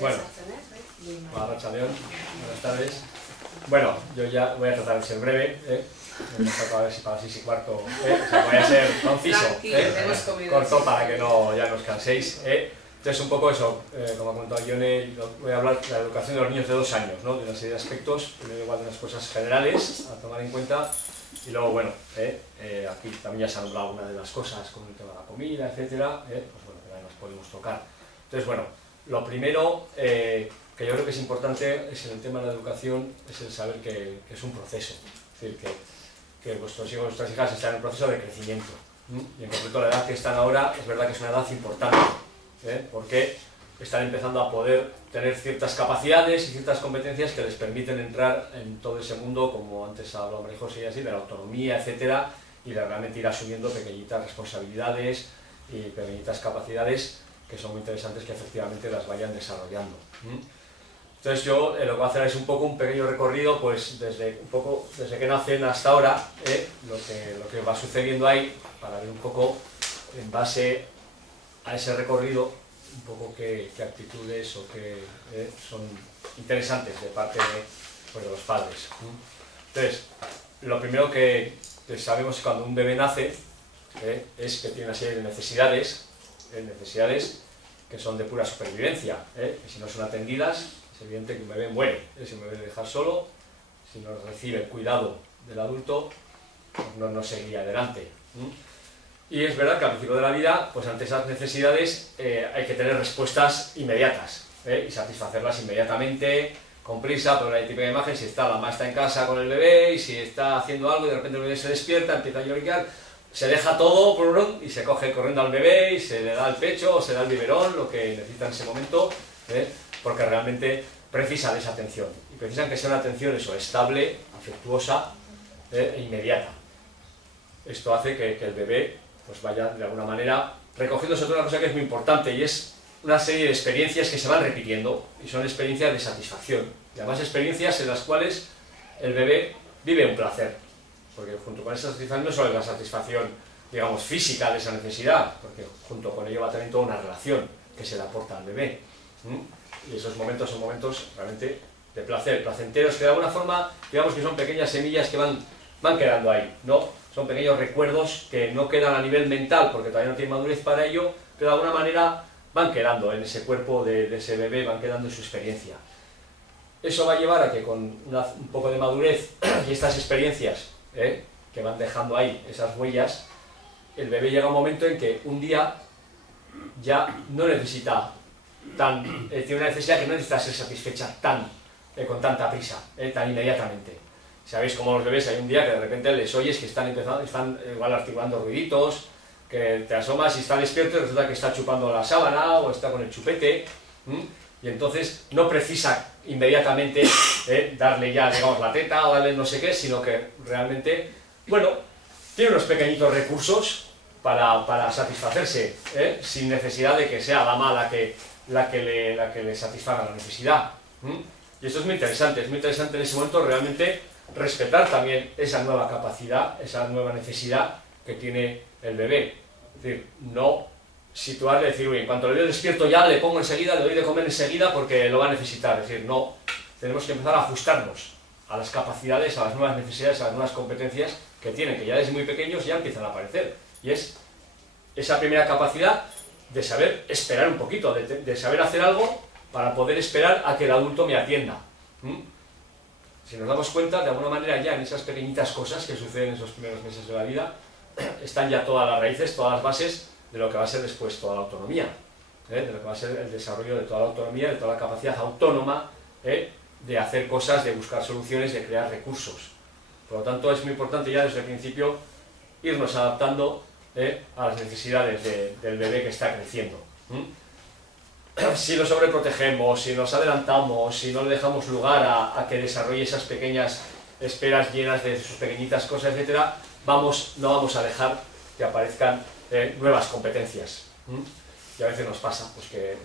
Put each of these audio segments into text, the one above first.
Bueno, Arratsaldeon, buenas tardes. Bueno, yo ya voy a tratar de ser breve, Hemos tratado a ver si para las 6 y cuarto, o sea, voy a ser conciso, corto para que no ya nos canséis. Entonces, un poco eso, como ha comentado Ione, voy a hablar de la educación de los niños de 2 años, ¿no? De una serie de aspectos, primero igual de unas cosas generales a tomar en cuenta, y luego, bueno, aquí también ya se han hablado algunas de las cosas, con el tema de la comida, etcétera, pues bueno, que además podemos tocar. Entonces, bueno, lo primero que yo creo que es importante es en el tema de la educación, es el saber que es un proceso, es decir, que vuestros hijos y vuestras hijas están en un proceso de crecimiento, y en concreto la edad que están ahora es verdad que es una edad importante, porque están empezando a poder tener ciertas capacidades y ciertas competencias que les permiten entrar en todo ese mundo, como antes ha hablado María José y así, de la autonomía, etcétera, y de realmente ir asumiendo pequeñitas responsabilidades y pequeñitas capacidades que son muy interesantes, que efectivamente las vayan desarrollando. Entonces yo lo que voy a hacer es un poco un pequeño recorrido, pues desde que nacen hasta ahora, lo que va sucediendo ahí, para ver un poco en base a ese recorrido, un poco qué actitudes o qué son interesantes de parte de los padres. Entonces, lo primero que sabemos cuando un bebé nace es que tiene una serie de necesidades que son de pura supervivencia, que si no son atendidas, es evidente que un bebé muere. Si un bebé le deja solo, si no recibe el cuidado del adulto, pues no seguiría adelante. Y es verdad que al principio de la vida, pues ante esas necesidades hay que tener respuestas inmediatas, y satisfacerlas inmediatamente, con prisa, por la típica imagen, si la mamá está en casa con el bebé y si está haciendo algo y de repente el bebé se despierta, empieza a lloriquear, se deja todo y se coge corriendo al bebé y se le da el pecho o se da el biberón, lo que necesita en ese momento, porque realmente precisa de esa atención. Y precisan que sea una atención estable, afectuosa e inmediata. Esto hace que el bebé pues vaya de alguna manera recogiendo sobre todo una cosa que es muy importante, y es una serie de experiencias que se van repitiendo y son experiencias de satisfacción, y además experiencias en las cuales el bebé vive un placer, porque junto con esa satisfacción no solo es la satisfacción, digamos, física de esa necesidad, porque junto con ello va también toda una relación que se le aporta al bebé, y esos momentos son momentos realmente de placer, placenteros, que de alguna forma, digamos que son pequeñas semillas que van quedando ahí, ¿no? Son pequeños recuerdos que no quedan a nivel mental, porque todavía no tienen madurez para ello, pero de alguna manera van quedando en ese cuerpo de ese bebé, van quedando en su experiencia. Eso va a llevar a que con un poco de madurez y estas experiencias que van dejando ahí esas huellas, el bebé llega a un momento en que un día ya no necesita tiene una necesidad que no necesita ser satisfecha con tanta prisa, tan inmediatamente. Sabéis cómo los bebés hay un día que de repente les oyes que están igual articulando ruiditos, que te asomas y está despierto y resulta que está chupando la sábana o está con el chupete, y entonces no precisa inmediatamente darle ya, digamos, la teta o darle no sé qué, sino que realmente, bueno, tiene unos pequeñitos recursos para satisfacerse, sin necesidad de que sea la mala la que le satisfaga la necesidad. Y esto es muy interesante en ese momento realmente respetar también esa nueva capacidad, esa nueva necesidad que tiene el bebé. Es decir, no situarle, decir, uy, en cuanto le veo despierto ya le pongo enseguida, le doy de comer enseguida porque lo va a necesitar. Es decir, no, tenemos que empezar a ajustarnos a las capacidades, a las nuevas necesidades, a las nuevas competencias que tienen, que ya desde muy pequeños ya empiezan a aparecer. Y es esa primera capacidad de saber esperar un poquito, de saber hacer algo para poder esperar a que el adulto me atienda. Si nos damos cuenta, de alguna manera ya en esas pequeñitas cosas que suceden en esos primeros meses de la vida, están ya todas las raíces, todas las bases de lo que va a ser después toda la autonomía, de lo que va a ser el desarrollo de toda la autonomía, de toda la capacidad autónoma de hacer cosas, de buscar soluciones, de crear recursos. Por lo tanto, es muy importante ya desde el principio irnos adaptando a las necesidades del bebé que está creciendo. Si lo sobreprotegemos, si nos adelantamos, si no le dejamos lugar a que desarrolle esas pequeñas esperas llenas de sus pequeñitas cosas, etc., no vamos a dejar que aparezcan nuevas competencias. Y a veces nos pasa pues que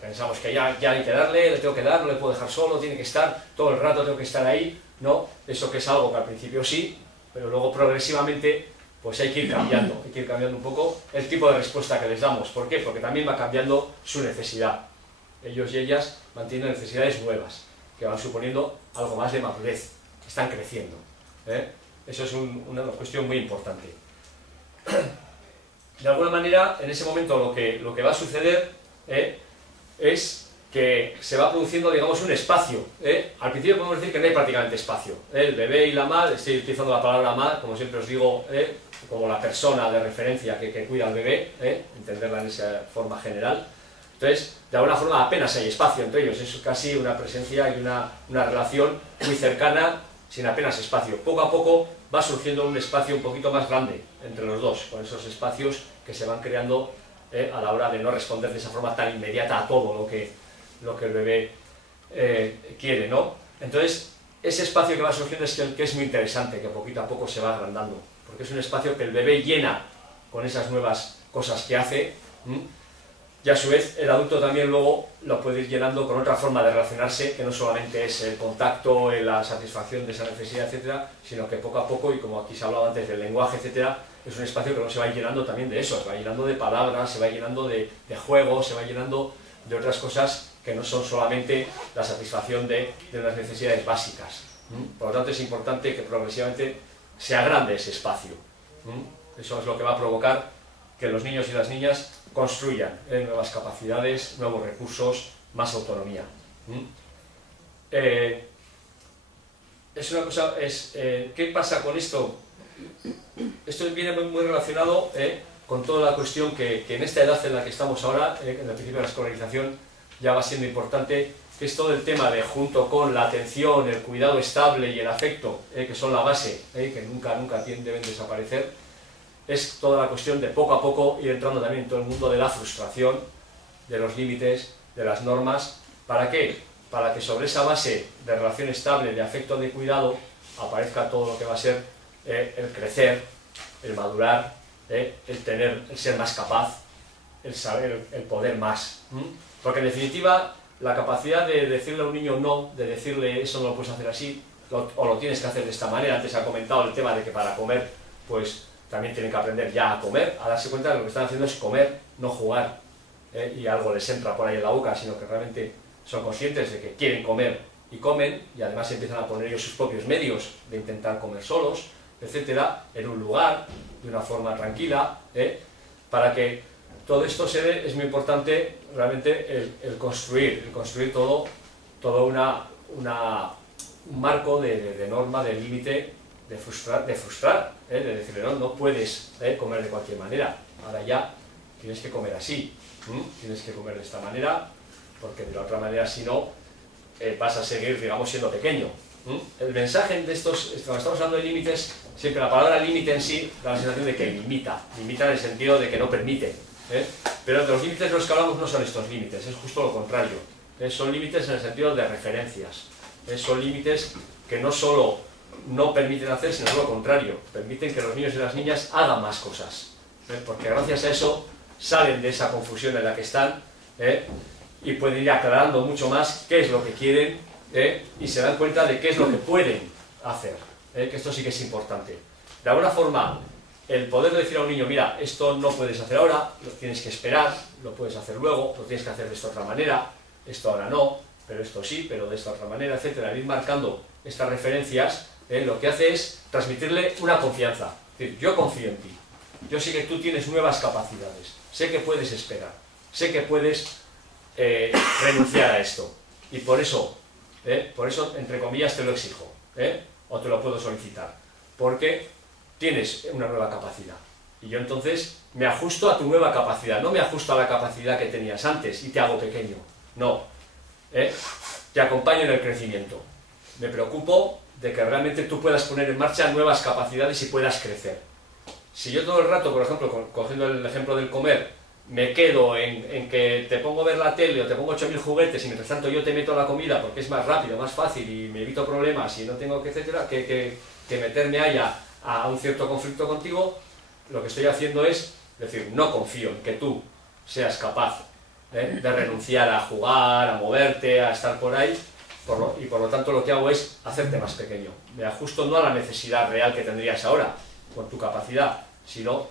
pensamos que ya hay que darle, le tengo que dar, no le puedo dejar solo, tiene que estar, todo el rato tengo que estar ahí. No, eso que es algo que al principio sí, pero luego progresivamente pues hay que ir cambiando un poco el tipo de respuesta que les damos. ¿Por qué? Porque también va cambiando su necesidad. Ellos y ellas mantienen necesidades nuevas, que van suponiendo algo más de madurez, están creciendo. Eso es una cuestión muy importante. De alguna manera, en ese momento lo que va a suceder es que se va produciendo, digamos, un espacio. Al principio podemos decir que no hay prácticamente espacio. El bebé y la madre, estoy utilizando la palabra madre, como siempre os digo, como la persona de referencia que cuida al bebé, entenderla en esa forma general. Entonces, de alguna forma apenas hay espacio entre ellos, es casi una presencia y una relación muy cercana, sin apenas espacio. Poco a poco va surgiendo un espacio un poquito más grande entre los dos, con esos espacios que se van creando a la hora de no responder de esa forma tan inmediata a todo lo que el bebé quiere, ¿no? Entonces, ese espacio que va surgiendo es el que es muy interesante, que poquito a poco se va agrandando, porque es un espacio que el bebé llena con esas nuevas cosas que hace, y a su vez el adulto también luego lo puede ir llenando con otra forma de relacionarse, que no solamente es el contacto, la satisfacción de esa necesidad, etcétera, sino que poco a poco, y como aquí se ha hablado antes del lenguaje, etcétera, es un espacio que no se va llenando también de eso, se va llenando de palabras, se va llenando de juegos, se va llenando de otras cosas que no son solamente la satisfacción de unas necesidades básicas. Por lo tanto, es importante que progresivamente se agrande ese espacio. Eso es lo que va a provocar que los niños y las niñas construyan nuevas capacidades, nuevos recursos, más autonomía. Es una cosa, ¿qué pasa con esto? Esto viene muy relacionado con toda la cuestión que en esta edad en la que estamos ahora, en el principio de la escolarización, ya va siendo importante, que es todo el tema de, junto con la atención, el cuidado estable y el afecto, que son la base, que nunca deben desaparecer, es toda la cuestión de poco a poco ir entrando también en todo el mundo de la frustración, de los límites, de las normas. ¿Para qué? Para que sobre esa base de relación estable, de afecto, de cuidado, aparezca todo lo que va a ser el crecer, el madurar, el ser más capaz, el saber, el poder más. Porque en definitiva, la capacidad de decirle a un niño no, de decirle eso no lo puedes hacer así, o lo tienes que hacer de esta manera. Antes se ha comentado el tema de que para comer, pues también tienen que aprender ya a comer, a darse cuenta de que lo que están haciendo es comer, no jugar, y algo les entra por ahí en la boca, sino que realmente son conscientes de que quieren comer y comen, y además empiezan a poner ellos sus propios medios de intentar comer solos, etcétera, en un lugar, de una forma tranquila, para que todo esto se dé. Es muy importante realmente el construir todo un marco de norma, de límite, de frustrar, de decirle no puedes comer de cualquier manera, ahora ya tienes que comer así, tienes que comer de esta manera, porque de la otra manera, si no, vas a seguir, digamos, siendo pequeño. El mensaje de estos, cuando estamos hablando de límites, siempre la palabra límite en sí da la sensación de que limita en el sentido de que no permite, pero de los límites de los que hablamos no son estos límites, es justo lo contrario, son límites en el sentido de referencias, son límites que no solo no permiten hacer, sino lo contrario, permiten que los niños y las niñas hagan más cosas, porque gracias a eso salen de esa confusión en la que están, y pueden ir aclarando mucho más qué es lo que quieren, y se dan cuenta de qué es lo que pueden hacer, que esto sí que es importante. De alguna forma, el poder decir a un niño, mira, esto no puedes hacer ahora, lo tienes que esperar, lo puedes hacer luego, lo tienes que hacer de esta otra manera, esto ahora no, pero esto sí, pero de esta otra manera, etcétera. El ir marcando estas referencias, lo que hace es transmitirle una confianza. Es decir, yo confío en ti, yo sé que tú tienes nuevas capacidades, sé que puedes esperar, sé que puedes renunciar a esto, y por eso, entre comillas, te lo exijo, o te lo puedo solicitar, porque tienes una nueva capacidad, y yo entonces me ajusto a tu nueva capacidad, no me ajusto a la capacidad que tenías antes y te hago pequeño, no, te acompaño en el crecimiento, me preocupo de que realmente tú puedas poner en marcha nuevas capacidades y puedas crecer. Si yo todo el rato, por ejemplo, cogiendo el ejemplo del comer, me quedo en que te pongo a ver la tele o te pongo 8000 juguetes y mientras tanto yo te meto la comida porque es más rápido, más fácil y me evito problemas y no tengo que, etcétera, que meterme allá a un cierto conflicto contigo, lo que estoy haciendo es decir, no confío en que tú seas capaz de renunciar a jugar, a moverte, a estar por ahí, y por lo tanto lo que hago es hacerte más pequeño. Me ajusto no a la necesidad real que tendrías ahora, con tu capacidad, sino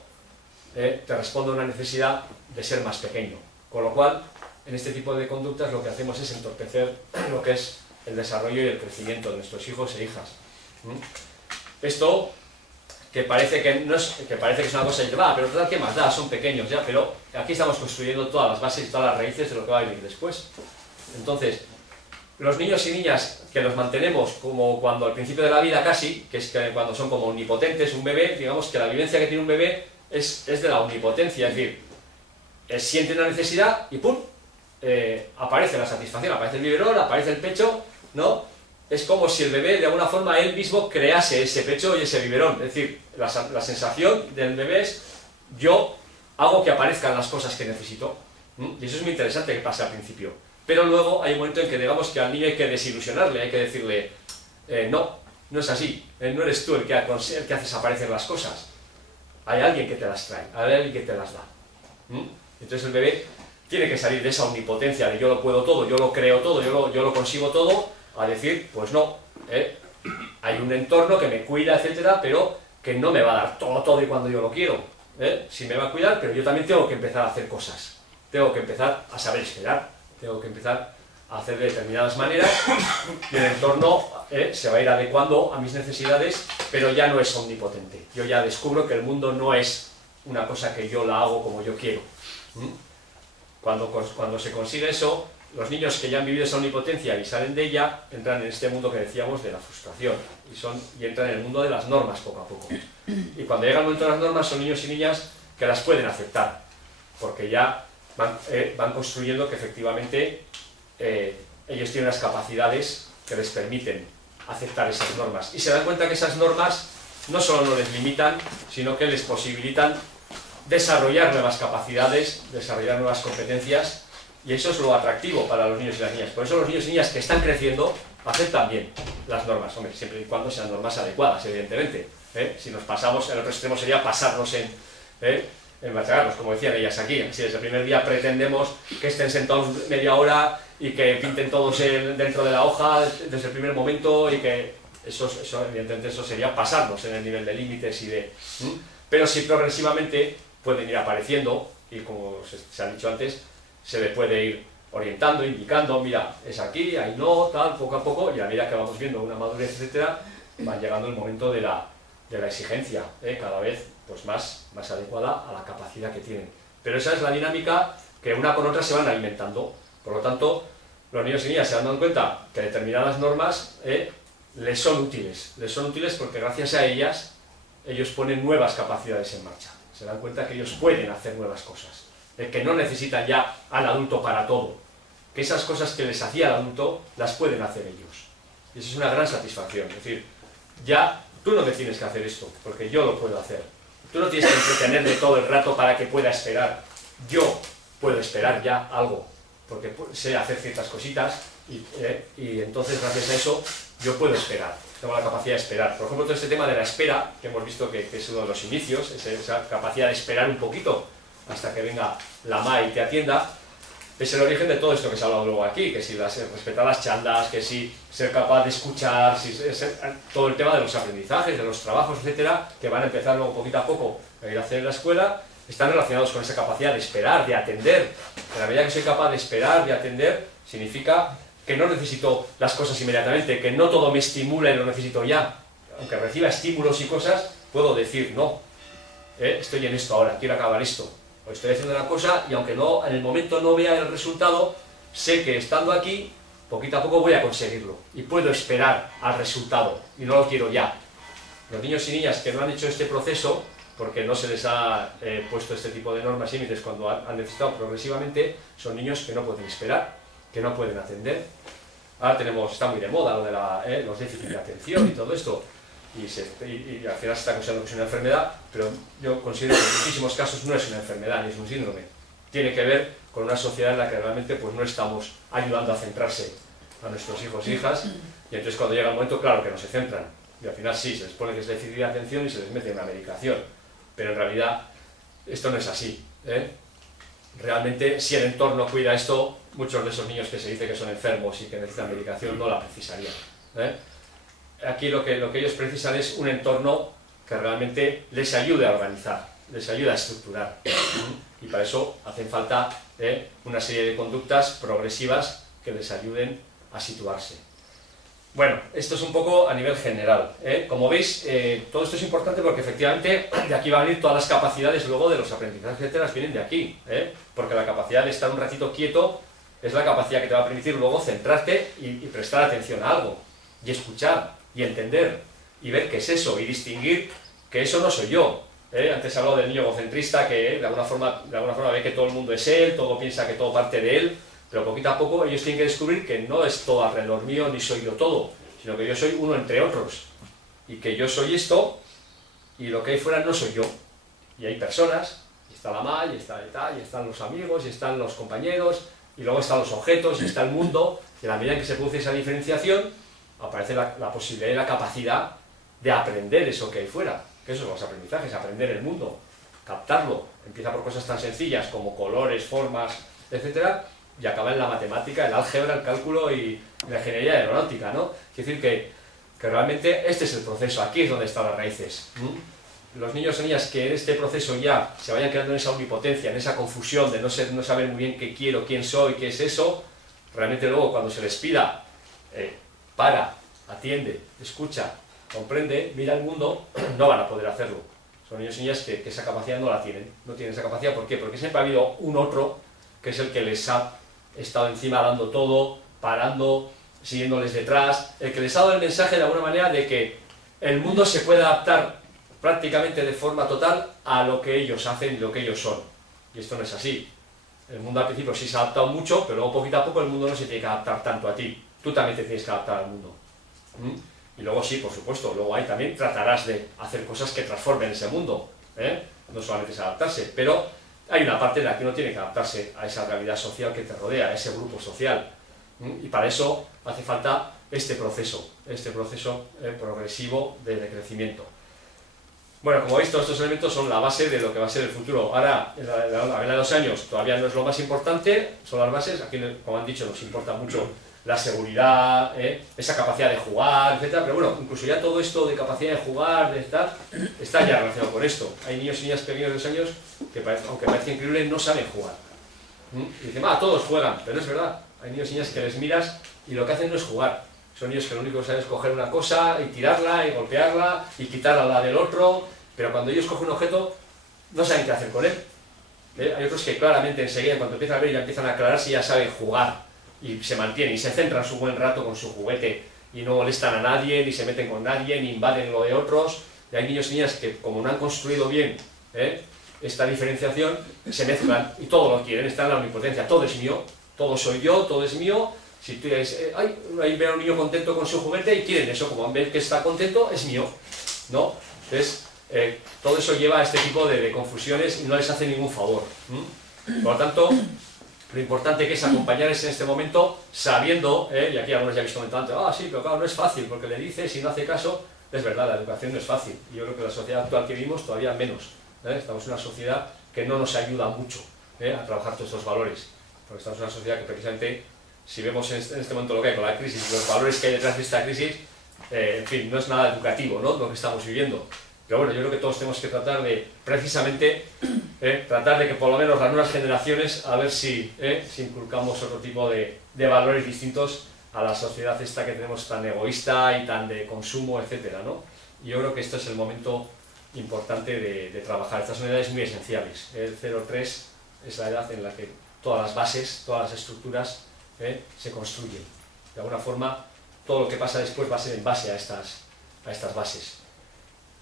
te responde a una necesidad de ser más pequeño. Con lo cual, en este tipo de conductas lo que hacemos es entorpecer lo que es el desarrollo y el crecimiento de nuestros hijos e hijas. Esto, que parece que es una cosa y pero total, ¿qué más da? Son pequeños ya, pero aquí estamos construyendo todas las bases y todas las raíces de lo que va a venir después. Entonces, los niños y niñas que los mantenemos como cuando al principio de la vida casi, que es que cuando son como omnipotentes, un bebé, digamos que la vivencia que tiene un bebé es de la omnipotencia, es decir, siente una necesidad y ¡pum! Aparece la satisfacción, aparece el biberón, aparece el pecho, ¿no? Es como si el bebé de alguna forma él mismo crease ese pecho y ese biberón, es decir, la sensación del bebé es yo hago que aparezcan las cosas que necesito, y eso es muy interesante que pase al principio, pero luego hay un momento en que digamos que al niño hay que desilusionarle, hay que decirle no es así, no eres tú el que haces aparecer las cosas, hay alguien que te las trae, hay alguien que te las da. Entonces el bebé tiene que salir de esa omnipotencia de yo lo puedo todo, yo lo creo todo, yo lo consigo todo, a decir, pues no, hay un entorno que me cuida, etcétera, pero que no me va a dar todo y cuando yo lo quiero. Sí me va a cuidar, pero yo también tengo que empezar a hacer cosas, tengo que empezar a saber esperar, tengo que empezar a hacer de determinadas maneras y el entorno se va a ir adecuando a mis necesidades, pero ya no es omnipotente. Yo ya descubro que el mundo no es una cosa que yo la hago como yo quiero. Cuando se consigue eso, los niños que ya han vivido esa omnipotencia y salen de ella, entran en este mundo que decíamos de la frustración y entran en el mundo de las normas poco a poco. Y cuando llega el momento de las normas son niños y niñas que las pueden aceptar, porque ya van construyendo que efectivamente ellos tienen unas capacidades que les permiten aceptar esas normas. Y se dan cuenta que esas normas no solo no les limitan, sino que les posibilitan desarrollar nuevas capacidades, desarrollar nuevas competencias, y eso es lo atractivo para los niños y las niñas. Por eso los niños y niñas que están creciendo aceptan bien las normas, hombre, siempre y cuando sean normas adecuadas, evidentemente. Si nos pasamos, el otro extremo sería pasarnos en machacarnos, como decían ellas aquí. Si desde el primer día pretendemos que estén sentados media hora y que pinten todos dentro de la hoja desde el primer momento, y que eso evidentemente eso sería pasarnos en el nivel de límites y de... Pero si progresivamente pueden ir apareciendo, y como se ha dicho antes, se le puede ir orientando, indicando, mira, es aquí, ahí no, tal, poco a poco, y a medida que vamos viendo una madurez, etcétera, va llegando el momento de la exigencia, cada vez pues más adecuada a la capacidad que tienen. Pero esa es la dinámica que una con otra se van alimentando. Por lo tanto, los niños y niñas se han dado cuenta que determinadas normas les son útiles porque gracias a ellas ellos ponen nuevas capacidades en marcha. Se dan cuenta que ellos pueden hacer nuevas cosas, que no necesitan ya al adulto para todo, que esas cosas que les hacía el adulto las pueden hacer ellos. Y eso es una gran satisfacción, es decir, ya tú no me tienes que hacer esto, porque yo lo puedo hacer. Tú no tienes que entretenerme todo el rato para que pueda esperar. Yo puedo esperar ya algo, porque sé hacer ciertas cositas y entonces gracias a eso yo puedo esperar. Tengo la capacidad de esperar. Por ejemplo, todo este tema de la espera, que hemos visto que es uno de los inicios, esa capacidad de esperar un poquito hasta que venga la MA y te atienda, es el origen de todo esto que se ha hablado luego aquí, que si respetar las chandas, que si ser capaz de escuchar, todo el tema de los aprendizajes, de los trabajos, etcétera, que van a empezar luego poquito a poco a ir a hacer en la escuela, están relacionados con esa capacidad de esperar, de atender. En la medida que soy capaz de esperar, de atender, significa que no necesito las cosas inmediatamente, que no todo me estimula y lo necesito ya. Aunque reciba estímulos y cosas, puedo decir no, estoy en esto ahora, quiero acabar esto, o estoy haciendo una cosa y aunque no, en el momento no vea el resultado, sé que estando aquí, poquito a poco voy a conseguirlo y puedo esperar al resultado y no lo quiero ya. Los niños y niñas que no han hecho este proceso, porque no se les ha puesto este tipo de normas y límites cuando han necesitado progresivamente, son niños que no pueden esperar, que no pueden atender. Ahora está muy de moda lo de los déficits de atención y todo esto, y al final se está considerando que es una enfermedad, pero yo considero que en muchísimos casos no es una enfermedad ni es un síndrome. Tiene que ver con una sociedad en la que realmente pues, no estamos ayudando a centrarse a nuestros hijos e hijas, y entonces cuando llega el momento, claro que no se centran, y al final sí, se les pone que es déficit de atención y se les mete una medicación, pero en realidad esto no es así. Realmente, si el entorno cuida esto, muchos de esos niños que se dice que son enfermos y que necesitan medicación no la precisarían. Aquí lo que ellos precisan es un entorno que realmente les ayude a organizar, les ayude a estructurar. Y para eso hacen falta una serie de conductas progresivas que les ayuden a situarse. Bueno, esto es un poco a nivel general. Como veis, todo esto es importante porque efectivamente de aquí van a venir todas las capacidades luego de los aprendizajes, etcétera, vienen de aquí. Porque la capacidad de estar un ratito quieto es la capacidad que te va a permitir luego centrarte y prestar atención a algo, y escuchar, y entender, y ver qué es eso, y distinguir que eso no soy yo. Antes he hablado del niño egocentrista que de alguna forma ve que todo el mundo es él, todo piensa que todo parte de él, pero poquito a poco ellos tienen que descubrir que no es todo alrededor mío, ni soy yo todo, sino que yo soy uno entre otros, y que yo soy esto, y lo que hay fuera no soy yo. Y hay personas, y está la madre, y está tal, y están los amigos, y están los compañeros, y luego están los objetos, y está el mundo, y a la medida en que se produce esa diferenciación, aparece la posibilidad y la capacidad de aprender eso que hay fuera, que esos son los aprendizajes, aprender el mundo, captarlo, empieza por cosas tan sencillas como colores, formas, etcétera, y acaba en la matemática, el álgebra, el cálculo y la ingeniería aeronáutica, ¿no? Es decir, que realmente este es el proceso, aquí es donde están las raíces. Los niños y niñas que en este proceso ya se vayan quedando en esa omnipotencia, en esa confusión de no saber muy bien qué quiero, quién soy, qué es eso, realmente luego cuando se les pida, para, atiende, escucha, comprende, mira el mundo, no van a poder hacerlo. Son niños y niñas que esa capacidad no la tienen, no tienen esa capacidad. ¿Por qué? Porque siempre ha habido un otro que es el que les ha estado encima dando todo, parando, siguiéndoles detrás, el que les ha dado el mensaje de alguna manera de que el mundo se puede adaptar prácticamente de forma total a lo que ellos hacen y lo que ellos son. Y esto no es así. El mundo al principio sí se ha adaptado mucho, pero luego poquito a poco el mundo no se tiene que adaptar tanto a ti. Tú también te tienes que adaptar al mundo. Y luego sí, por supuesto, luego ahí también tratarás de hacer cosas que transformen ese mundo. No solamente es adaptarse, pero hay una parte en la que uno tiene que adaptarse a esa realidad social que te rodea, a ese grupo social. Y para eso hace falta este proceso progresivo de crecimiento. Bueno, como veis, todos estos elementos son la base de lo que va a ser el futuro. Ahora, en la vela de 2 años todavía no es lo más importante, son las bases. Aquí, como han dicho, nos importa mucho la seguridad, esa capacidad de jugar, etcétera. Pero bueno, incluso ya todo esto de capacidad de jugar, de estar, está ya relacionado con esto. Hay niños y niñas pequeños de 2 años que, aunque parece increíble, no saben jugar. Y dicen, todos juegan, pero no es verdad. Hay niños y niñas que les miras y lo que hacen no es jugar. Son niños que lo único que saben es coger una cosa y tirarla y golpearla y quitarla a la del otro, pero cuando ellos cogen un objeto no saben qué hacer con él. Hay otros que claramente enseguida, cuando empiezan a ver, ya empiezan a aclararse y ya saben jugar y se mantienen y se centran su buen rato con su juguete y no molestan a nadie, ni se meten con nadie, ni invaden lo de otros. Y hay niños y niñas que, como no han construido bien esta diferenciación, se mezclan y todo lo quieren, están en la omnipotencia, todo es mío, todo soy yo, todo es mío. Si tú dices, ahí veo a un niño contento con su juguete y quieren eso, como ven que está contento, es mío, ¿no? Entonces, todo eso lleva a este tipo de confusiones y no les hace ningún favor. Por lo tanto, lo importante que es acompañarles en este momento sabiendo, y aquí algunos ya habéis comentado antes, sí, pero claro, no es fácil, porque le dices y no hace caso. Es verdad, la educación no es fácil, y yo creo que la sociedad actual que vivimos todavía menos. Estamos en una sociedad que no nos ayuda mucho a trabajar todos estos valores, porque estamos en una sociedad que precisamente, si vemos en este momento lo que hay con la crisis, los valores que hay detrás de esta crisis, en fin, no es nada educativo, ¿no?, lo que estamos viviendo. Pero bueno, yo creo que todos tenemos que tratar de, precisamente, tratar de que por lo menos las nuevas generaciones, a ver si inculcamos otro tipo de valores distintos a la sociedad esta que tenemos tan egoísta y tan de consumo, etcétera, ¿no? Y yo creo que este es el momento importante de trabajar. Estas son edades muy esenciales. El 0-3 es la edad en la que todas las bases, todas las estructuras se construyen. De alguna forma, todo lo que pasa después va a ser en base a estas bases.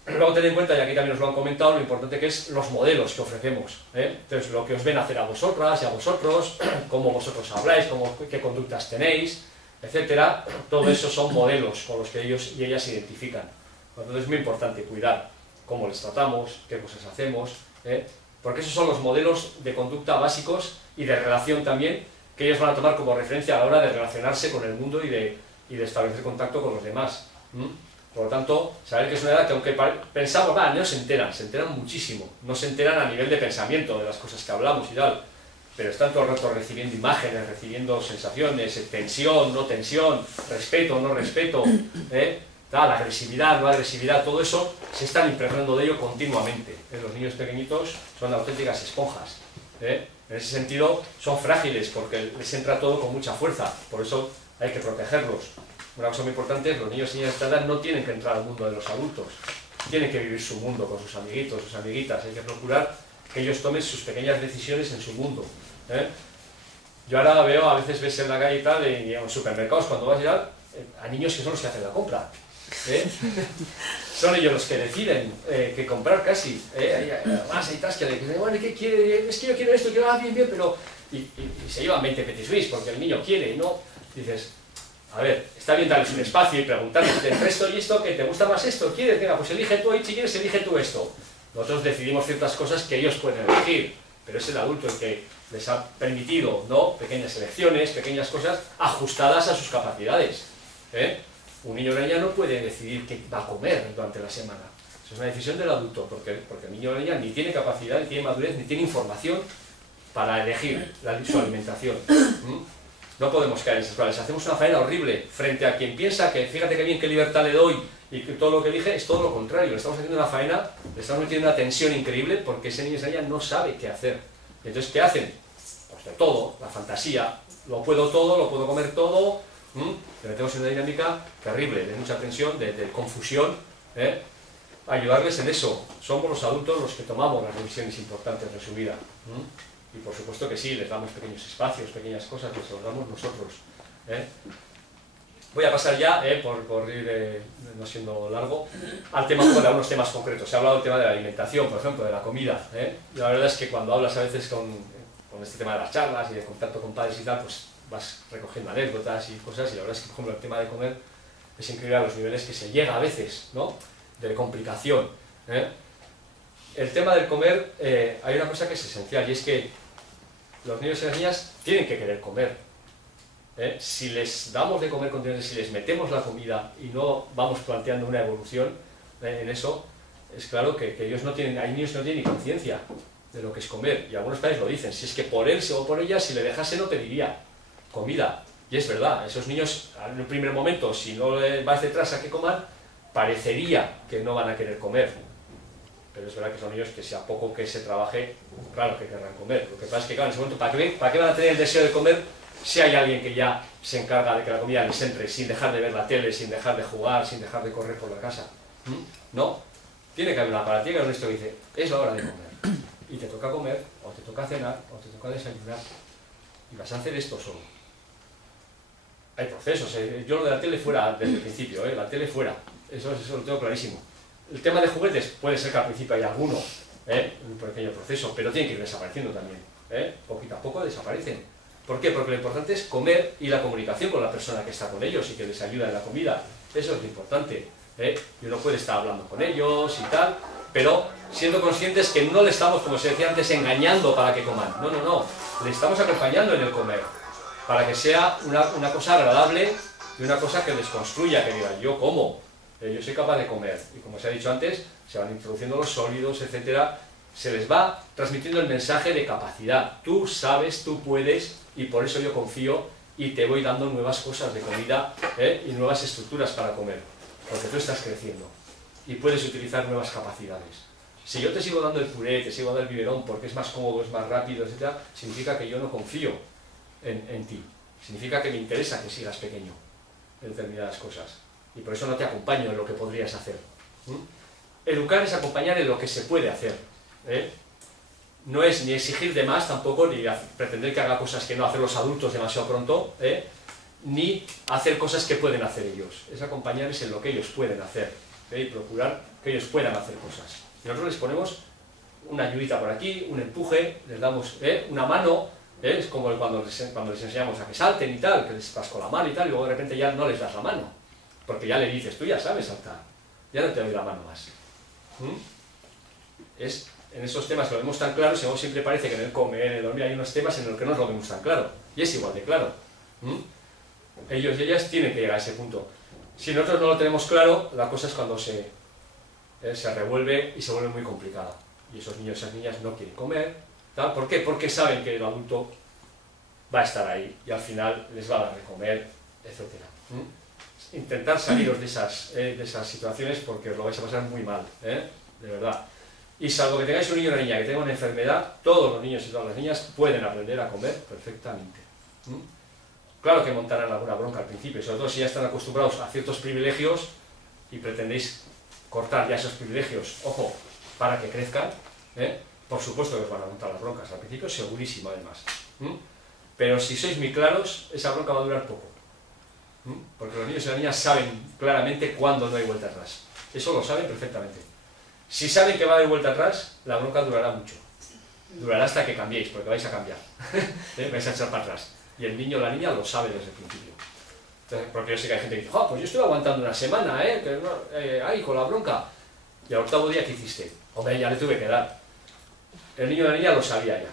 Luego tened en cuenta, y aquí también os lo han comentado, lo importante que es los modelos que ofrecemos. Entonces, lo que os ven hacer a vosotras y a vosotros, cómo vosotros habláis, qué conductas tenéis, etcétera. Todo eso son modelos con los que ellos y ellas se identifican. Entonces es muy importante cuidar cómo les tratamos, qué cosas hacemos, porque esos son los modelos de conducta básicos y de relación también que ellos van a tomar como referencia a la hora de relacionarse con el mundo y de establecer contacto con los demás. Por lo tanto, saber que es una edad que, aunque pensamos, no se enteran muchísimo, no se enteran a nivel de pensamiento de las cosas que hablamos y tal, pero están todo el rato recibiendo imágenes, recibiendo sensaciones, tensión, no tensión, respeto, no respeto, la agresividad, no agresividad, todo eso se están impregnando de ello continuamente. Los niños pequeñitos son auténticas esponjas. En ese sentido son frágiles porque les entra todo con mucha fuerza, por eso hay que protegerlos. Una cosa muy importante es que los niños y niñas de esta edad no tienen que entrar al mundo de los adultos, tienen que vivir su mundo con sus amiguitos, sus amiguitas, hay que procurar que ellos tomen sus pequeñas decisiones en su mundo. Yo ahora veo, a veces ves en la calle y tal, y en los supermercados cuando vas a niños que son los que hacen la compra. Son ellos los que deciden qué comprar casi. Además hay tas que le dicen, bueno, ¿qué quiere? Es que yo quiero esto, quiero bien, bien, pero... Y se llevan 20 petit suisse porque el niño quiere, ¿no? Dices, a ver, está bien darles un espacio y preguntarles, entre esto y esto, ¿qué te gusta más esto? ¿Quieres? Venga, pues elige tú y si quieres, elige tú esto. Nosotros decidimos ciertas cosas que ellos pueden elegir, pero es el adulto el que les ha permitido, ¿no? Pequeñas elecciones, pequeñas cosas ajustadas a sus capacidades. Un niño o una niña no puede decidir qué va a comer durante la semana. Eso es una decisión del adulto, porque el niño o la niña ni tiene capacidad, ni tiene madurez, ni tiene información para elegir su alimentación. No podemos caer en esas cosas. Hacemos una faena horrible frente a quien piensa que, fíjate qué bien, qué libertad le doy, y que todo lo que elige es todo lo contrario. Le estamos haciendo una faena, le estamos metiendo una tensión increíble porque ese niño o esa niña no sabe qué hacer. Entonces, ¿qué hacen? Pues de todo, la fantasía. Lo puedo todo, lo puedo comer todo. Le metemos en una dinámica terrible, de mucha tensión, de confusión. Ayudarles en eso. Somos los adultos los que tomamos las decisiones importantes de su vida. Y por supuesto que sí, les damos pequeños espacios, pequeñas cosas, que se los damos nosotros. Voy a pasar ya, por ir no siendo largo, al tema de algunos temas concretos. Se ha hablado del tema de la alimentación, por ejemplo, de la comida. Y la verdad es que cuando hablas a veces con este tema de las charlas y de contacto con padres y tal, pues vas recogiendo anécdotas y cosas, y la verdad es que, por ejemplo, el tema de comer es increíble a los niveles que se llega a veces, ¿no? De complicación. El tema del comer, hay una cosa que es esencial, y es que los niños y las niñas tienen que querer comer. Si les damos de comer continuamente, si les metemos la comida y no vamos planteando una evolución en eso, es claro que ellos no tienen, hay niños que no tienen ni conciencia de lo que es comer, y algunos padres lo dicen, si es que por él o por ella, si le dejase no pediría comida. Y es verdad, esos niños en un primer momento, si no vas detrás a que coman, parecería que no van a querer comer. Pero es verdad que son niños que si a poco que se trabaje, claro que querrán comer. Lo que pasa es que, claro, en ese momento, ¿para qué van a tener el deseo de comer si hay alguien que ya se encarga de que la comida les entre, sin dejar de ver la tele, sin dejar de jugar, sin dejar de correr por la casa? No, tiene que haber una para ti, que es esto que dice, es la hora de comer. Y te toca comer, o te toca cenar, o te toca desayunar, y vas a hacer esto solo. Hay procesos, yo lo de la tele fuera desde el principio, la tele fuera, eso lo tengo clarísimo. El tema de juguetes, puede ser que al principio haya alguno, un pequeño proceso, pero tienen que ir desapareciendo también, poquito a poco desaparecen. ¿Por qué? Porque lo importante es comer y la comunicación con la persona que está con ellos y que les ayuda en la comida, eso es lo importante. Y uno puede estar hablando con ellos y tal, pero siendo conscientes que no le estamos, como se decía antes, engañando para que coman. No, no, no, le estamos acompañando en el comer, para que sea una cosa agradable y una cosa que les construya, que digan, yo como, yo soy capaz de comer. Y como se ha dicho antes, se van introduciendo los sólidos, etcétera, se les va transmitiendo el mensaje de capacidad. Tú sabes, tú puedes, y por eso yo confío y te voy dando nuevas cosas de comida y nuevas estructuras para comer, porque tú estás creciendo y puedes utilizar nuevas capacidades. Si yo te sigo dando el puré, te sigo dando el biberón porque es más cómodo, es más rápido, etcétera, significa que yo no confío en ti. Significa que me interesa que sigas pequeño en determinadas cosas. Y por eso no te acompaño en lo que podrías hacer. Educar es acompañar en lo que se puede hacer. No es ni exigir de más tampoco, ni pretender que haga cosas que no hacen los adultos demasiado pronto, ni hacer cosas que pueden hacer ellos. Es acompañarles en lo que ellos pueden hacer, y procurar que ellos puedan hacer cosas. Y nosotros les ponemos una ayudita por aquí, un empuje, les damos una mano, es como cuando les enseñamos a que salten y tal, que les vas con la mano y tal, y luego de repente ya no les das la mano, porque ya le dices, tú ya sabes saltar, ya no te doy la mano más. Es en esos temas que lo vemos tan claro, siempre parece que en el comer, en el dormir, hay unos temas en los que no lo vemos tan claro, y es igual de claro. Ellos y ellas tienen que llegar a ese punto. Si nosotros no lo tenemos claro, la cosa es cuando se revuelve y se vuelve muy complicada. Y esos niños y esas niñas no quieren comer, ¿tal? ¿Por qué? Porque saben que el adulto va a estar ahí y al final les va a dar de comer, etc. intentar saliros de esas situaciones porque os lo vais a pasar muy mal, de verdad. Y salvo que tengáis un niño o una niña que tenga una enfermedad, todos los niños y todas las niñas pueden aprender a comer perfectamente. Claro que montarán alguna bronca al principio, sobre todo si ya están acostumbrados a ciertos privilegios y pretendéis cortar ya esos privilegios, ojo, para que crezcan, por supuesto que os van a montar las broncas, al principio segurísimo además. Pero si sois muy claros, esa bronca va a durar poco. Porque los niños y las niñas saben claramente cuándo no hay vuelta atrás. Eso lo saben perfectamente. Si saben que va a haber vuelta atrás, la bronca durará mucho. Durará hasta que cambiéis, porque vais a cambiar. Vais a echar para atrás. Y el niño o la niña lo sabe desde el principio. Entonces, porque yo sé que hay gente que dice, pues yo estoy aguantando una semana, ahí con la bronca. Y al octavo día, ¿qué hiciste? Hombre, ya le tuve que dar. El niño o la niña lo sabía ya.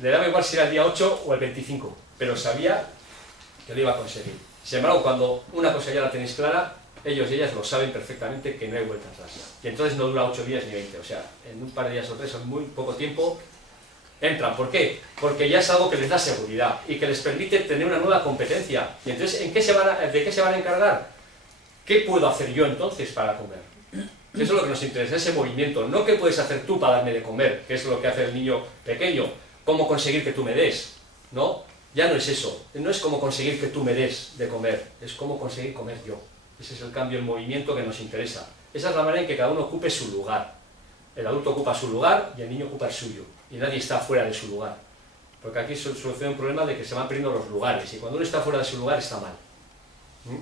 Le daba igual si era el día 8 o el 25, pero sabía que lo iba a conseguir. Sin embargo, cuando una cosa ya la tenéis clara, ellos y ellas lo saben perfectamente que no hay vuelta atrás. Y entonces no dura 8 días ni 20, o sea, en un par de días o 3, en muy poco tiempo, entran. ¿Por qué? Porque ya es algo que les da seguridad y que les permite tener una nueva competencia. Y entonces, ¿de qué se van a encargar? ¿Qué puedo hacer yo entonces para comer? Eso es lo que nos interesa, ese movimiento. No qué puedes hacer tú para darme de comer, que es lo que hace el niño pequeño. ¿Cómo conseguir que tú me des? ¿No? Ya no es eso. No es cómo conseguir que tú me des de comer, es cómo conseguir comer yo. Ese es el cambio, el movimiento que nos interesa. Esa es la manera en que cada uno ocupe su lugar. El adulto ocupa su lugar y el niño ocupa el suyo. Y nadie está fuera de su lugar. Porque aquí se soluciona un problema de que se van perdiendo los lugares. Y cuando uno está fuera de su lugar, está mal.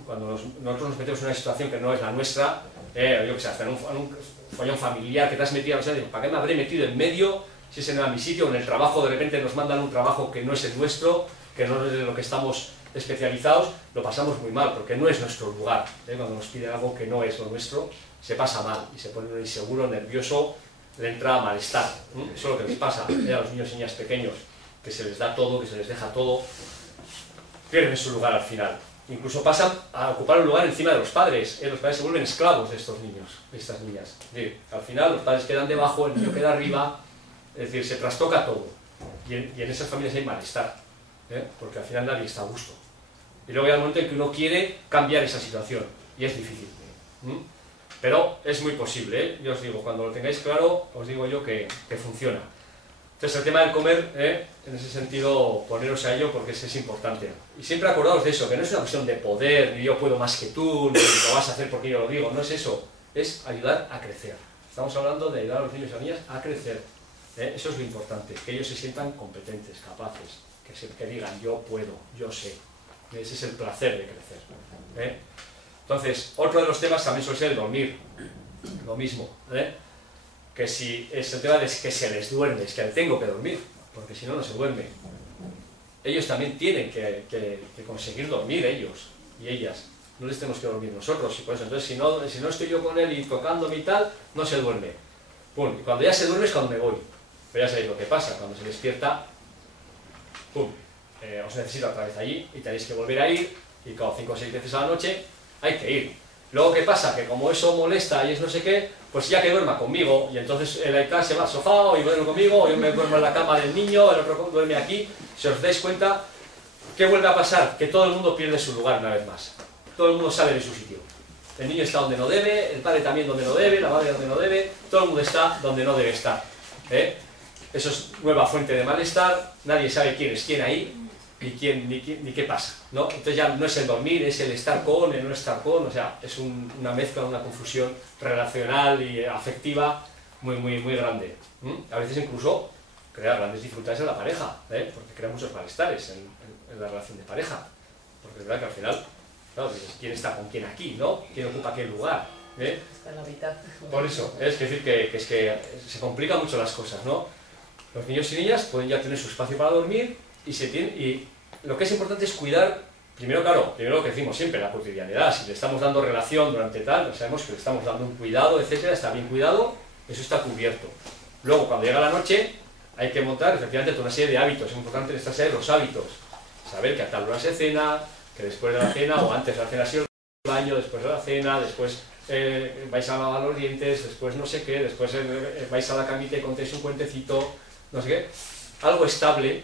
Cuando nosotros nos metemos en una situación que no es la nuestra, yo que sé, hasta en un follón familiar que te has metido, o sea, digo, ¿para qué me habré metido en medio si ese no era mi sitio? En el trabajo de repente nos mandan un trabajo que no es el nuestro, que no es de lo que estamos especializados, lo pasamos muy mal, porque no es nuestro lugar. Cuando nos piden algo que no es lo nuestro, se pasa mal, y se pone uno inseguro, nervioso, le entra malestar. Eso es lo que les pasa a los niños y niñas pequeños, que se les da todo, que se les deja todo, pierden su lugar al final. Incluso pasan a ocupar un lugar encima de los padres. Los padres se vuelven esclavos de estos niños, de estas niñas. Es decir, al final los padres quedan debajo, el niño queda arriba, es decir, se trastoca todo. Y en esas familias hay malestar, porque al final nadie está a gusto. Y luego llega el momento en que uno quiere cambiar esa situación, y es difícil. Pero es muy posible, yo os digo, cuando lo tengáis claro, os digo yo que funciona. Entonces el tema del comer, en ese sentido, poneros a ello porque es importante. Y siempre acordaos de eso, que no es una cuestión de poder, ni yo puedo más que tú, ni lo vas a hacer porque yo lo digo, no es eso, es ayudar a crecer. Estamos hablando de ayudar a los niños y a las niñas a crecer. Eso es lo importante, que ellos se sientan competentes, capaces, que digan yo puedo, yo sé. Ese es el placer de crecer. Entonces, otro de los temas también suele ser el dormir, lo mismo. Que si es el tema de que se les duerme, es que tengo que dormir, porque si no, no se duerme. Ellos también tienen que conseguir dormir, ellos y ellas. No les tenemos que dormir nosotros, y por eso, entonces, si no estoy yo con él y tocándome y tal, no se duerme. Pum, y cuando ya se duerme es cuando me voy. Pero ya sabéis lo que pasa, cuando se despierta, pum, os necesito otra vez allí y tenéis que volver a ir, y cada 5 o 6 veces a la noche hay que ir. Luego, ¿qué pasa? Que como eso molesta y es no sé qué, pues ya que duerma conmigo, y entonces el Aitar se va al sofá y duerme conmigo, o yo me duermo en la cama del niño, el otro duerme aquí. Si os dais cuenta, ¿qué vuelve a pasar? Que todo el mundo pierde su lugar una vez más. Todo el mundo sale de su sitio. El niño está donde no debe, el padre también donde no debe, la madre donde no debe, todo el mundo está donde no debe estar. Eso es nueva fuente de malestar, nadie sabe quién es quién ahí, ni qué pasa, ¿no? Entonces ya no es el dormir, es el estar con, el no estar con, o sea, es una mezcla, una confusión relacional y afectiva muy grande. A veces incluso crea grandes dificultades en la pareja, porque crea muchos malestares en la relación de pareja, porque es verdad que al final, claro, quién está con quién aquí, ¿no? ¿Quién ocupa qué lugar? Está en la mitad. Por eso, es decir que se complican mucho las cosas, ¿no? Los niños y niñas pueden ya tener su espacio para dormir, y lo que es importante es cuidar, primero lo que decimos siempre, la cotidianidad. Si le estamos dando relación durante tal, sabemos que le estamos dando un cuidado, etcétera, está bien cuidado, eso está cubierto. Luego, cuando llega la noche, hay que montar efectivamente toda una serie de hábitos. Es importante en esta serie los hábitos. Saber que a tal hora se cena, que después de la cena o antes de la cena ha sido el baño, después de la cena, después vais a lavar los dientes, después no sé qué, después vais a la camita y contéis un cuentecito, no sé qué. Algo estable,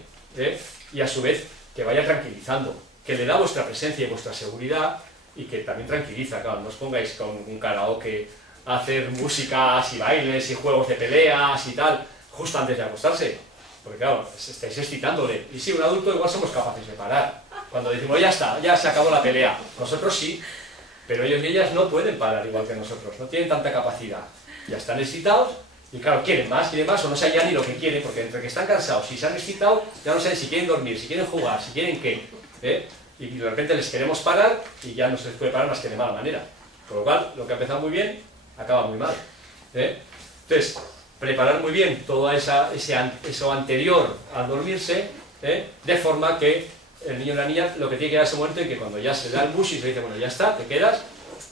y a su vez que vaya tranquilizando, que le da vuestra presencia y vuestra seguridad, y que también tranquiliza, claro, no os pongáis con un karaoke a hacer músicas y bailes y juegos de peleas y tal, justo antes de acostarse, porque claro, estáis excitándole, y sí, un adulto igual somos capaces de parar, cuando decimos ya está, ya se acabó la pelea, nosotros sí, pero ellos y ellas no pueden parar igual que nosotros, no tienen tanta capacidad, ya están excitados, y claro, quieren más, o no saben ya ni lo que quieren, porque entre que están cansados y se han excitado, ya no saben si quieren dormir, si quieren jugar, si quieren qué, y de repente les queremos parar, y ya no se les puede parar más que de mala manera, por lo cual, lo que ha empezado muy bien, acaba muy mal, Entonces, preparar muy bien todo eso anterior al dormirse, de forma que el niño o la niña lo que tiene que dar ese momento en que cuando ya se da el push y se dice, bueno, ya está, te quedas,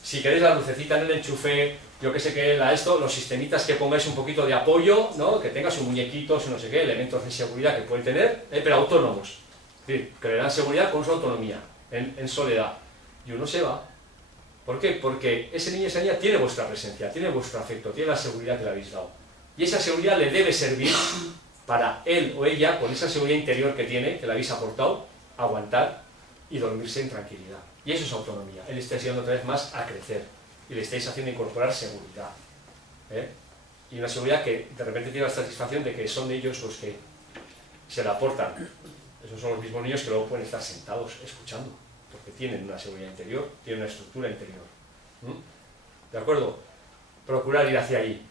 si queréis la lucecita en el enchufe, yo que sé qué, los sistemitas que pongáis un poquito de apoyo, ¿no? Que tenga sus muñequitos, no sé qué, elementos de seguridad que pueden tener, pero autónomos, es decir, que le dan seguridad con su autonomía, en soledad, y uno se va. ¿Por qué? Porque ese niño o esa niña tiene vuestra presencia, tiene vuestro afecto, tiene la seguridad que le habéis dado. Y esa seguridad le debe servir para él o ella, con esa seguridad interior que tiene, que le habéis aportado, aguantar y dormirse en tranquilidad. Y eso es autonomía. Él está enseñando otra vez más a crecer. Y le estáis haciendo incorporar seguridad. Y una seguridad que de repente tiene la satisfacción de que son ellos los que se la aportan. Esos son los mismos niños que luego pueden estar sentados escuchando. Porque tienen una seguridad interior, tienen una estructura interior. ¿De acuerdo? Procurar ir hacia ahí,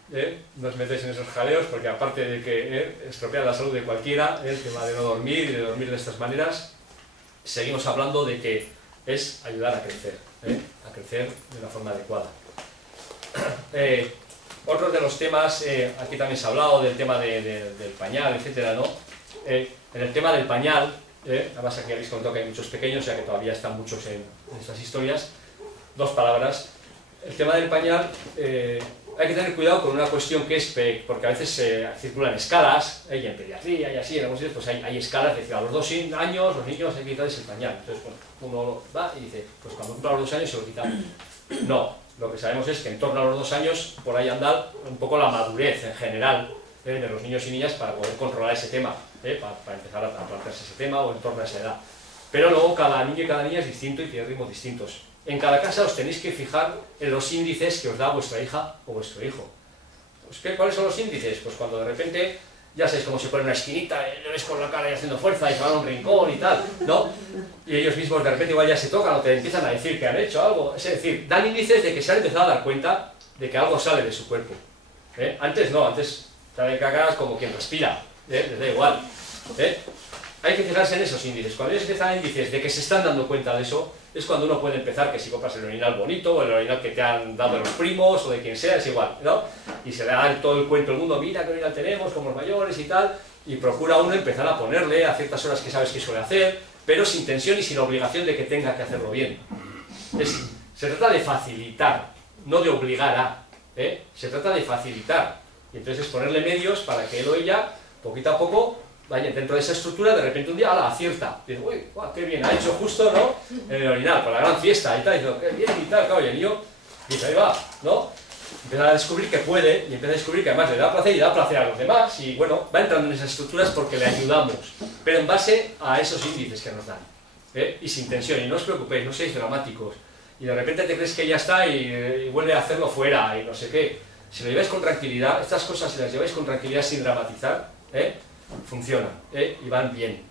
no os metéis en esos jaleos, porque aparte de que estropean la salud de cualquiera, el tema de no dormir y de dormir de estas maneras, seguimos hablando de que es ayudar a crecer de una forma adecuada. Otros de los temas, aquí también se ha hablado del tema del pañal, etcétera, ¿no? En el tema del pañal, además aquí habéis contado que hay muchos pequeños, ya que todavía están muchos en estas historias, dos palabras. El tema del pañal, hay que tener cuidado con una cuestión que es, porque a veces circulan escalas, y en pediatría y así, en algunos sitios pues hay escalas, es decir, a los 2 años los niños hay que quitarles el pañal. Entonces, bueno, uno va y dice, pues cuando cumpla los 2 años se lo quitamos. No, lo que sabemos es que en torno a los 2 años, por ahí anda un poco la madurez en general de los niños y niñas para poder controlar ese tema, para empezar a plantearse ese tema o en torno a esa edad. Pero luego cada niño y cada niña es distinto y tiene ritmos distintos. En cada casa os tenéis que fijar en los índices que os da vuestra hija o vuestro hijo. Pues, ¿cuáles son los índices? Pues cuando de repente, ya sabéis cómo se pone en una esquinita, le ves con la cara y haciendo fuerza y se van a un rincón y tal, ¿no? Y ellos mismos de repente igual ya se tocan o te empiezan a decir que han hecho algo. Es decir, dan índices de que se han empezado a dar cuenta de que algo sale de su cuerpo. Antes no, antes sale cagas como quien respira, les da igual. Hay que fijarse en esos índices. Cuando ellos empiezan índices de que se están dando cuenta de eso, es cuando uno puede empezar, que si compras el orinal bonito, o el orinal que te han dado los primos, o de quien sea, es igual, ¿no? Y se le da todo el cuento al mundo, mira qué orinal tenemos, como los mayores y tal, y procura uno empezar a ponerle a ciertas horas que sabes que suele hacer, pero sin tensión y sin obligación de que tenga que hacerlo bien. Se trata de facilitar, no de obligar a, se trata de facilitar, y entonces es ponerle medios para que él o ella, poquito a poco, vaya dentro de esa estructura, de repente un día, ¡hala!, acierta. Dice, uy, guau, qué bien, ha hecho justo, ¿no?, en el orinal, con la gran fiesta y tal, y dice, qué bien y tal, claro, y el niño dice, ahí va, ¿no? Empieza a descubrir que puede, y empieza a descubrir que además le da placer y da placer a los demás, y bueno, va entrando en esas estructuras porque le ayudamos, pero en base a esos índices que nos dan, y sin tensión, y no os preocupéis, no seáis dramáticos, y de repente te crees que ya está y vuelve a hacerlo fuera, y no sé qué. Si lo lleváis con tranquilidad, estas cosas si las lleváis con tranquilidad sin dramatizar, funcionan, y van bien.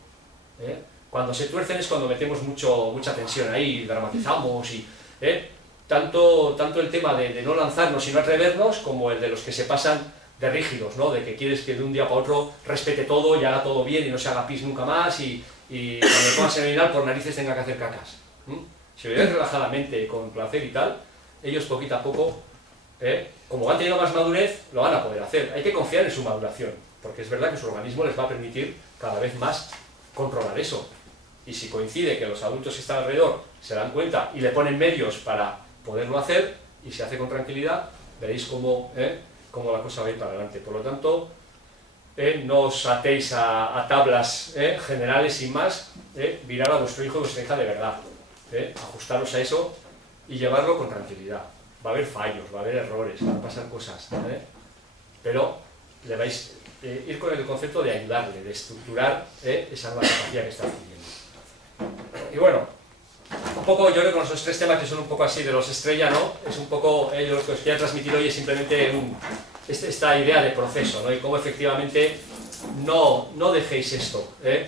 Cuando se tuercen es cuando metemos mucha tensión ahí, y dramatizamos, y tanto el tema de no lanzarnos y no atrevernos, como el de los que se pasan de rígidos, ¿no? De que quieres que de un día para otro respete todo y haga todo bien y no se haga pis nunca más, y cuando tomas el orinal por narices tenga que hacer cacas. Si lo lleváis relajadamente, con placer y tal, ellos poquito a poco, como van teniendo más madurez, lo van a poder hacer. Hay que confiar en su maduración, porque es verdad que su organismo les va a permitir cada vez más controlar eso. Y si coincide que los adultos que están alrededor se dan cuenta y le ponen medios para poderlo hacer, y se hace con tranquilidad, veréis cómo la cosa va a ir para adelante. Por lo tanto, no os atéis a tablas generales sin más, mirar a vuestro hijo o vuestra hija de verdad, ajustaros a eso y llevarlo con tranquilidad. Va a haber fallos, va a haber errores, van a pasar cosas, pero le vais a ir con el concepto de ayudarle, de estructurar esa nueva capacidad que está adquiriendo. Y bueno, un poco, yo creo que con esos 3 temas que son un poco así de los estrella, ¿no? Es un poco, yo lo que os quería transmitir hoy es simplemente esta idea de proceso, ¿no? Y cómo efectivamente no dejéis esto, ¿eh?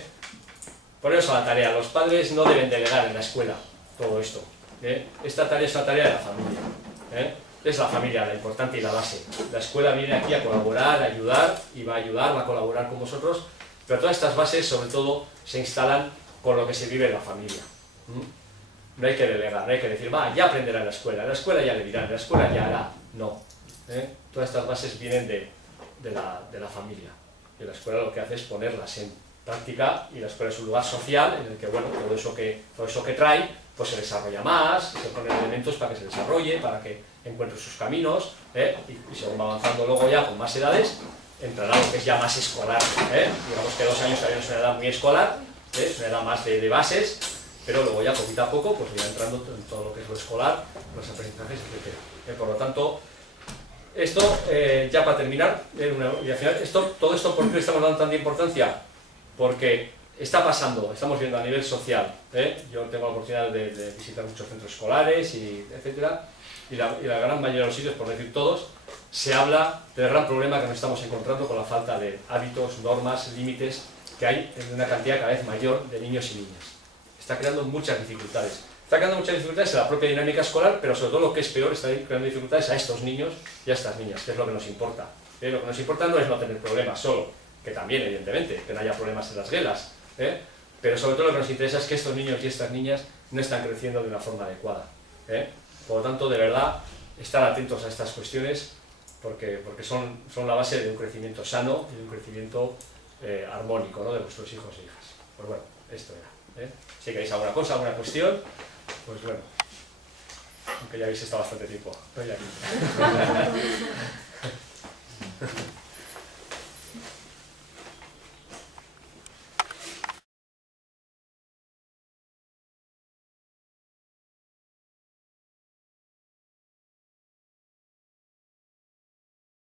Poneros a la tarea. Los padres no deben delegar en la escuela todo esto, ¿eh? Esta tarea es una tarea de la familia, ¿eh? Es la familia la importante y la base. La escuela viene aquí a colaborar, a ayudar, y va a ayudar, va a colaborar con vosotros, pero todas estas bases, sobre todo, se instalan con lo que se vive en la familia. No hay que delegar, no hay que decir, va, ya aprenderá en la escuela ya le dirán, en la escuela ya hará. No. Todas estas bases vienen de la familia. Y la escuela lo que hace es ponerlas en práctica, y la escuela es un lugar social en el que, bueno, todo eso que trae, pues se desarrolla más, se ponen elementos para que se desarrolle, para que encuentre sus caminos, y según va avanzando luego ya con más edades, entrará lo que es ya más escolar. Digamos que 2 años todavía no es una edad muy escolar, es una edad más de bases, pero luego ya poquito a poco pues irá entrando en todo lo que es lo escolar, los aprendizajes, etc. Por lo tanto, esto, ya para terminar, y al final, todo esto, ¿por qué le estamos dando tanta importancia? Porque está pasando, estamos viendo a nivel social, yo tengo la oportunidad de visitar muchos centros escolares, etcétera, y la gran mayoría de los sitios, por decir todos, se habla del gran problema que nos estamos encontrando con la falta de hábitos, normas, límites que hay en una cantidad cada vez mayor de niños y niñas. Está creando muchas dificultades. Está creando muchas dificultades en la propia dinámica escolar, pero sobre todo lo que es peor, está creando dificultades a estos niños y a estas niñas, que es lo que nos importa. Lo que nos importa no es no tener problemas solo, que también, evidentemente, que no haya problemas en las guelas, pero sobre todo lo que nos interesa es que estos niños y estas niñas no están creciendo de una forma adecuada. Por lo tanto, de verdad, estar atentos a estas cuestiones, porque son la base de un crecimiento sano y de un crecimiento armónico, ¿no?, de vuestros hijos e hijas. Pues bueno, esto era. Si queréis alguna cosa, alguna cuestión, pues bueno, aunque ya habéis estado bastante tiempo, estoy aquí.